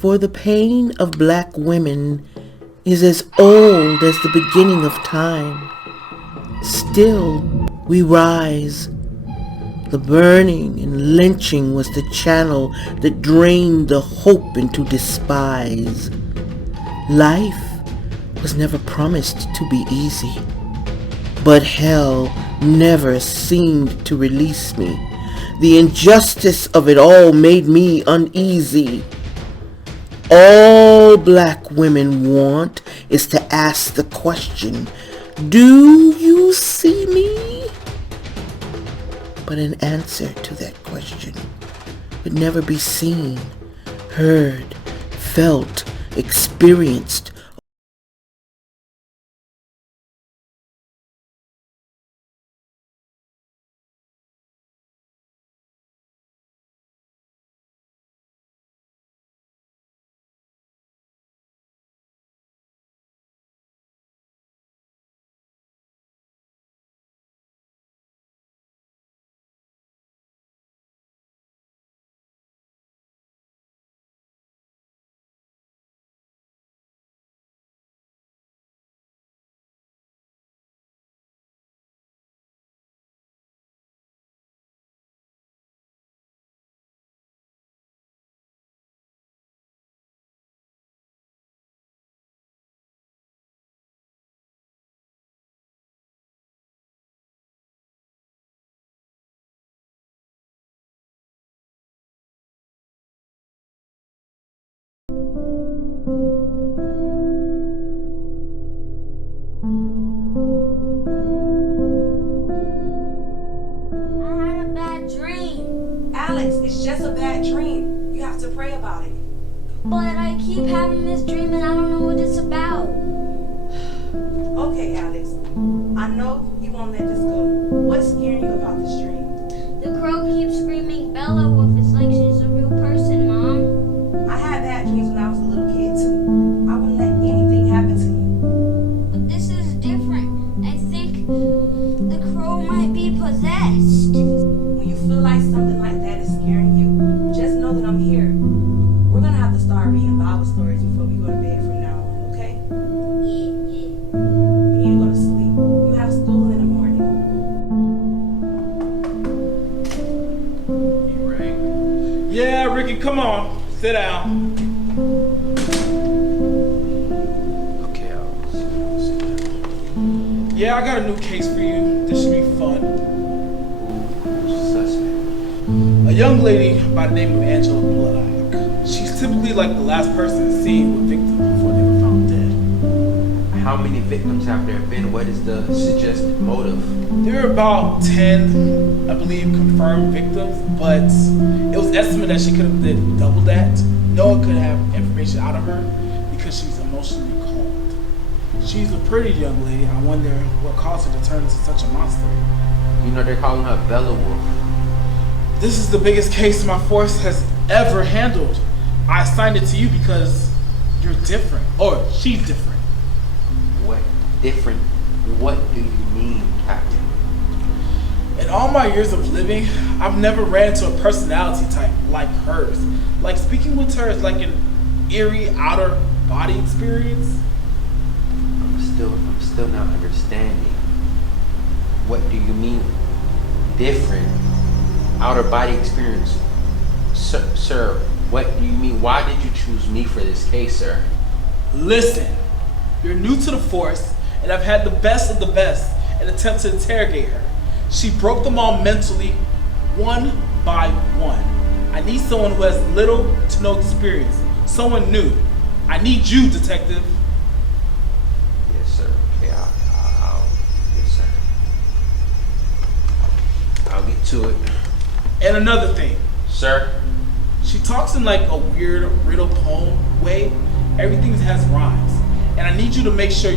For the pain of black women is as old as the beginning of time. Still, we rise. The burning and lynching was the channel that drained the hope into despise. Life was never promised to be easy, but hell never seemed to release me. The injustice of it all made me uneasy. All black women want is to ask the question, do you see me? But an answer to that question would never be seen, heard, felt, experienced. Alex, it's just a bad dream. You have to pray about it. But I keep having this dream and I don't know what it's about. Okay, Alex. I know you won't let this go. What's scaring you about this dream? The crow keeps screaming Bellawolf. It's like she's a real person, Mom. I had bad dreams when I was a little kid, too. I wouldn't let anything happen to you. But this is different. I think the crow might be possessed. When you feel like something like that is scaring you, just know that I'm here. We're going to have to start reading Bible stories before we go to bed from now on, okay? Yeah. You need to go to sleep. You have school in the morning. You rang? Yeah, Ricky, come on. Sit down. Okay, I'll sit down. Yeah, I got a new case for you. This should be fun. Who's the suspect? A young lady by the name of Angela Black. She's typically like the last person seen with victims before they were found dead. How many victims have there been? What is the suggested motive? There are about 10, I believe, confirmed victims, but it was estimated that she could have did double that. No one could have information out of her because she's emotionally cold. She's a pretty young lady. I wonder what caused her to turn into such a monster. You know they're calling her Bellawolf. This is the biggest case my force has ever handled. I assigned it to you because you're different, or she's different. What different? What do you mean, Captain? In all my years of living, I've never ran into a personality type like hers. Like speaking with her is like an eerie outer body experience. I'm still not understanding. What do you mean? Different? Outer body experience? Sir, what do you mean? Why did you choose me for this case, sir? Listen, you're new to the force, and I've had the best of the best in an attempt to interrogate her. She broke them all mentally, one by one. I need someone who has little to no experience, someone new. I need you, detective. Yes, sir. Okay, I'll yes, sir. I'll get to it. And another thing, Sir? she talks in like a weird riddle poem way. Everything has rhymes. And I need you to make sure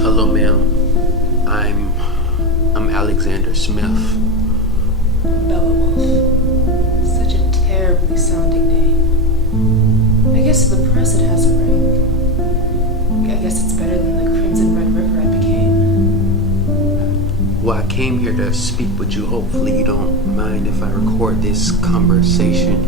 Hello, ma'am. guess to the press it has a ring. I guess it's better than the Crimson Red River I became. Well, I came here to speak with you. Hopefully you don't mind if I record this conversation.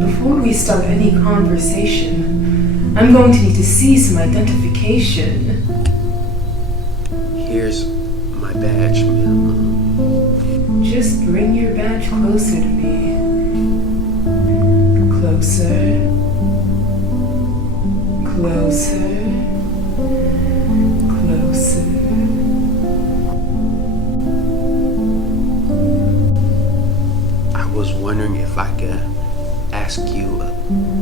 Before we start any conversation, I'm going to need to see some identification. Here's my badge, ma'am. Just bring your badge closer to me. Closer. Closer. Closer. I was wondering if I could ask you a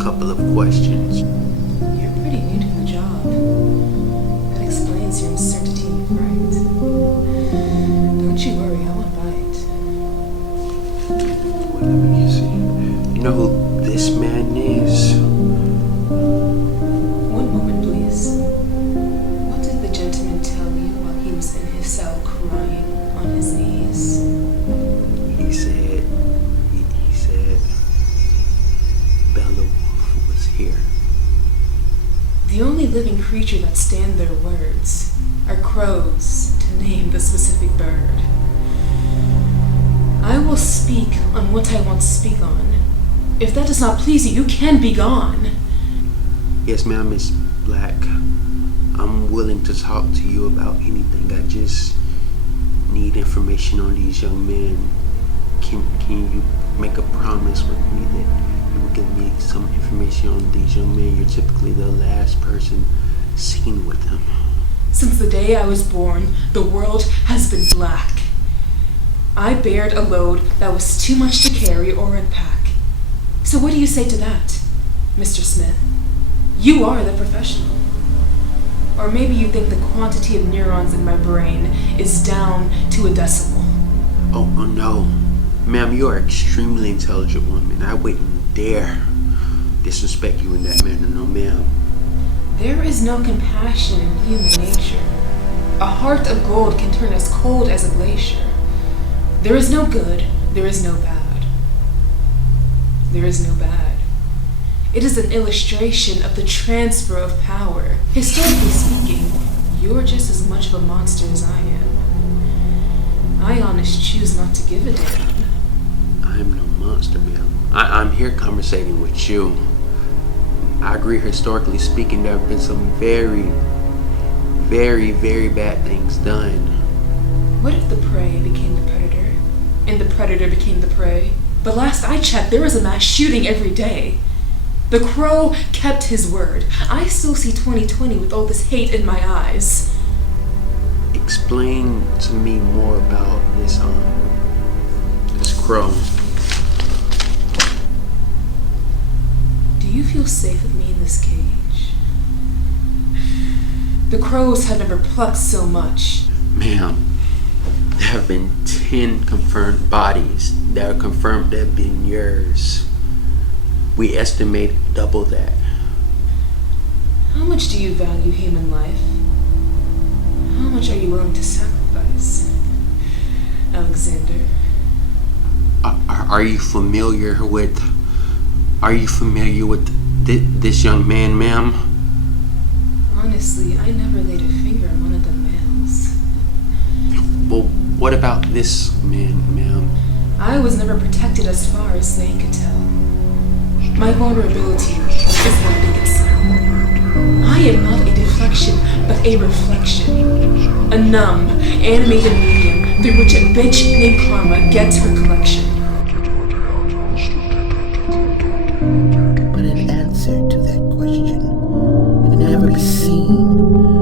couple of questions. You're pretty new to the job. That explains your uncertainty and fright. Don't you worry, I won't bite. Let me see. You know who this man is? One moment, please. What did the gentleman tell you while he was in his cell crying on his knees? He said Bellawolf was here. The only living creature that stand their words are crows, to name the specific bird. I will speak on what I want to speak on. If that does not please you, you can be gone. Yes, ma'am, Miss Black. I'm willing to talk to you about anything. I just need information on these young men. Can you make a promise with me that you will give me some information on these young men? You're typically the last person seen with them. Since the day I was born, the world has been black. I bared a load that was too much to carry or unpack. So what do you say to that, Mr. Smith? You are the professional. Or maybe you think the quantity of neurons in my brain is down to a decimal. Oh no. Ma'am, you are an extremely intelligent woman. I wouldn't dare disrespect you in that manner, no ma'am. There is no compassion in human nature. A heart of gold can turn as cold as a glacier. There is no good, there is no bad. There is no bad. It is an illustration of the transfer of power. Historically speaking, you're just as much of a monster as I am. I honest choose not to give a damn. I'm no monster, ma'am. I'm here conversating with you. I agree, historically speaking, there have been some very, very, very bad things done. What if the prey became the predator, and the predator became the prey? But last I checked, there was a mass shooting every day. The crow kept his word. I still see 2020 with all this hate in my eyes. Explain to me more about this crow. Do you feel safe with me in this cage? The crows have never plucked so much. Ma'am, there have been 10 confirmed bodies that are confirmed to have been yours. We estimate double that. How much do you value human life? How much are you willing to sacrifice, Alexander? Are you familiar with this young man, ma'am? Honestly, I never laid a finger on one of the males. Well, what about this man, ma'am? I was never protected as far as they could tell. My vulnerability is my biggest sin. I am not a deflection, but a reflection. A numb, animated medium through which a bitch named Karma gets her collection. But in answer to that question can never be seen,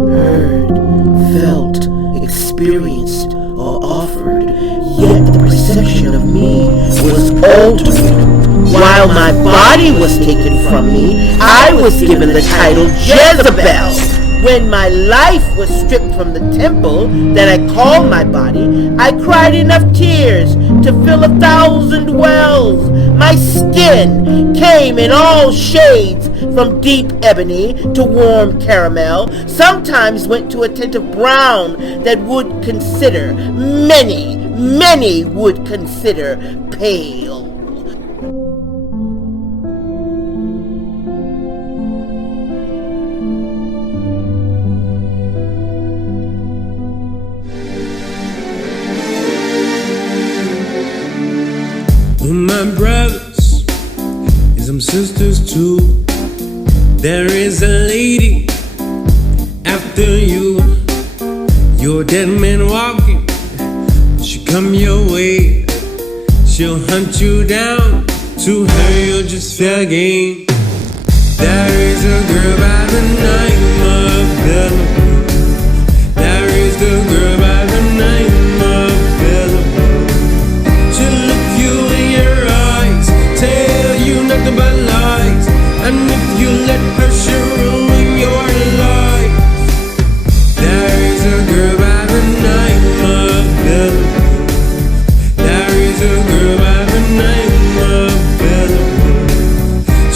heard, felt, experienced, or offered, yet the perception of me was altered. While my body was taken from me, I was given the title Jezebel. When my life was stripped from the temple that I called my body, I cried enough tears to fill 1,000 wells. My skin came in all shades, from deep ebony to warm caramel, sometimes went to a tint of brown that many would consider pale. fair game. There is a girl by the name of Bellawolf. There is a girl by the name of Bellawolf. She'll look you in your eyes, tell you nothing but lies, and if you let her, she'll ruin your life. There is a girl by the name of Bellawolf. There is a girl by the name of Bellawolf.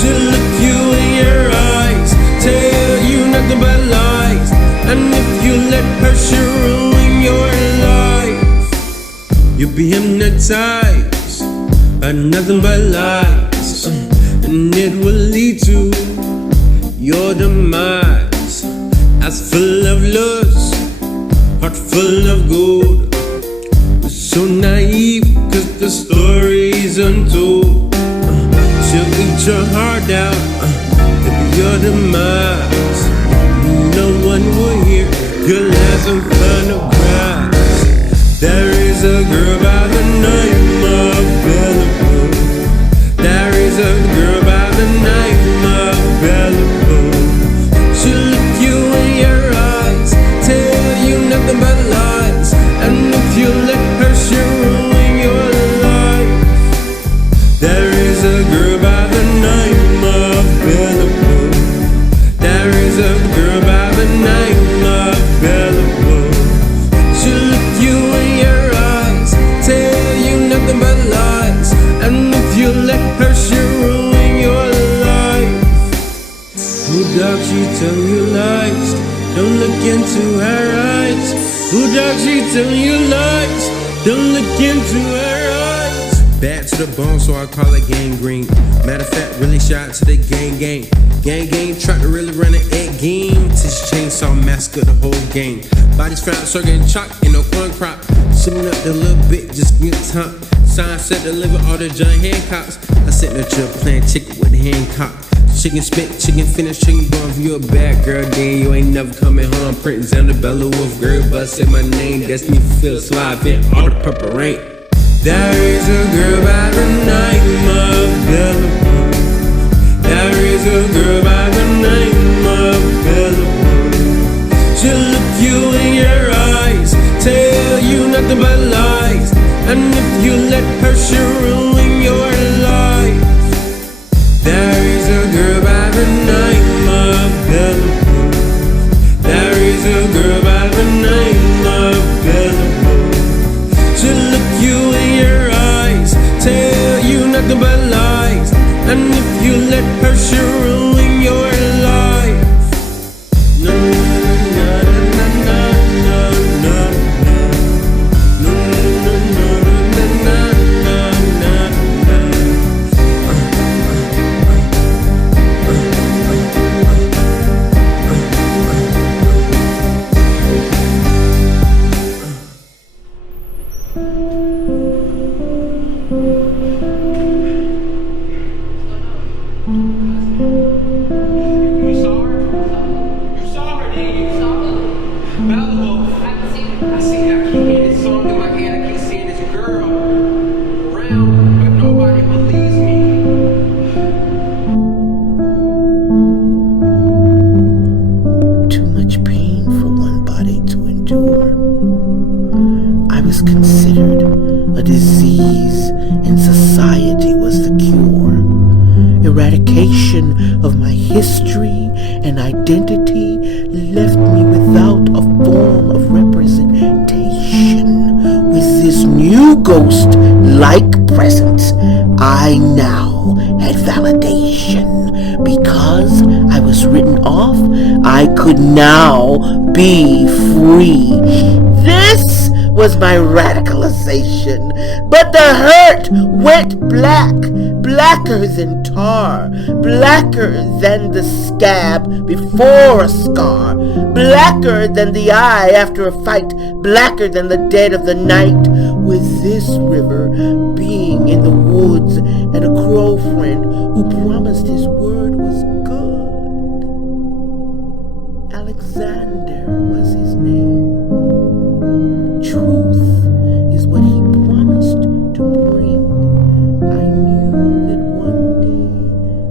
She'll look you in your eyes, tell you nothing but lies, and if you let her, she'll ruin your life. You'll be hypnotized by nothing but lies, and it will lead to your demise. Eyes full of lust, heart full of gold. So naive, cause the story's untold. She'll eat your heart out, to your demise. No one will hear your last and final cries. There is a girl by the name of Bellawolf. There is a girl by the name of Bellawolf. She'll look you in your eyes, tell you nothing but lies, and if you let her, she'll ruin your life. There is a girl by the name of Bellawolf. There is a girl by the name of Bellawolf. She'll look you in your eyes, tell you nothing but lies, and if you let her, she'll ruin your life. Who dog she tell you lies? Don't look into her eyes. Who dog she tell you lies? Don't look into her eyes. Bad to the bone, so I call it gangrene. Matter of fact, really shot to the gang. Gang, tried to really run an egg game. Tish chainsaw massacre the whole gang. Bodies found circling chalk in no corn crop. Shooting up the little bit, just get top. Sign set deliver all the John Hancocks. I sit in the trip playing chicken with the Hancock. Chicken spit, chicken finish, chicken bone. If you a bad girl, then you ain't never coming home. Prince and the Bellawolf girl, but say my name, that's me feel so I been all the purple rain. There is a girl by the name of Bellawolf. There is a girl by the name of Bellawolf. She'll look you in your eyes, tell you nothing but lies, and if you let her, she'll ruin your life. There is a girl by the name of Bellawolf. There is a girl by the name of Bellawolf. She'll look you in your eyes, tell you nothing but lies, and if you let her, she'll ruin your life. No, no, no, no, no, no, no, no, no, no, no, no, no, no. You saw her? You saw her, didn't you? Bellawolf. I keep hearing this song in my head. I keep seeing this girl around, but nobody believes me. Too much pain for one body to endure. I was considered a disease, and society was the cure. Eradication of my history and identity left me without a form of representation. With this new ghost-like presence, I now had validation. Because I was written off, I could now be free. This was my radicalization, but the hurt went black, blacker than tar, blacker than the scab before a scar, blacker than the eye after a fight, blacker than the dead of the night. With this river being in the woods and a crow friend who promised his word was good. Alexander was his name. Truth is what he promised to bring. I knew that one day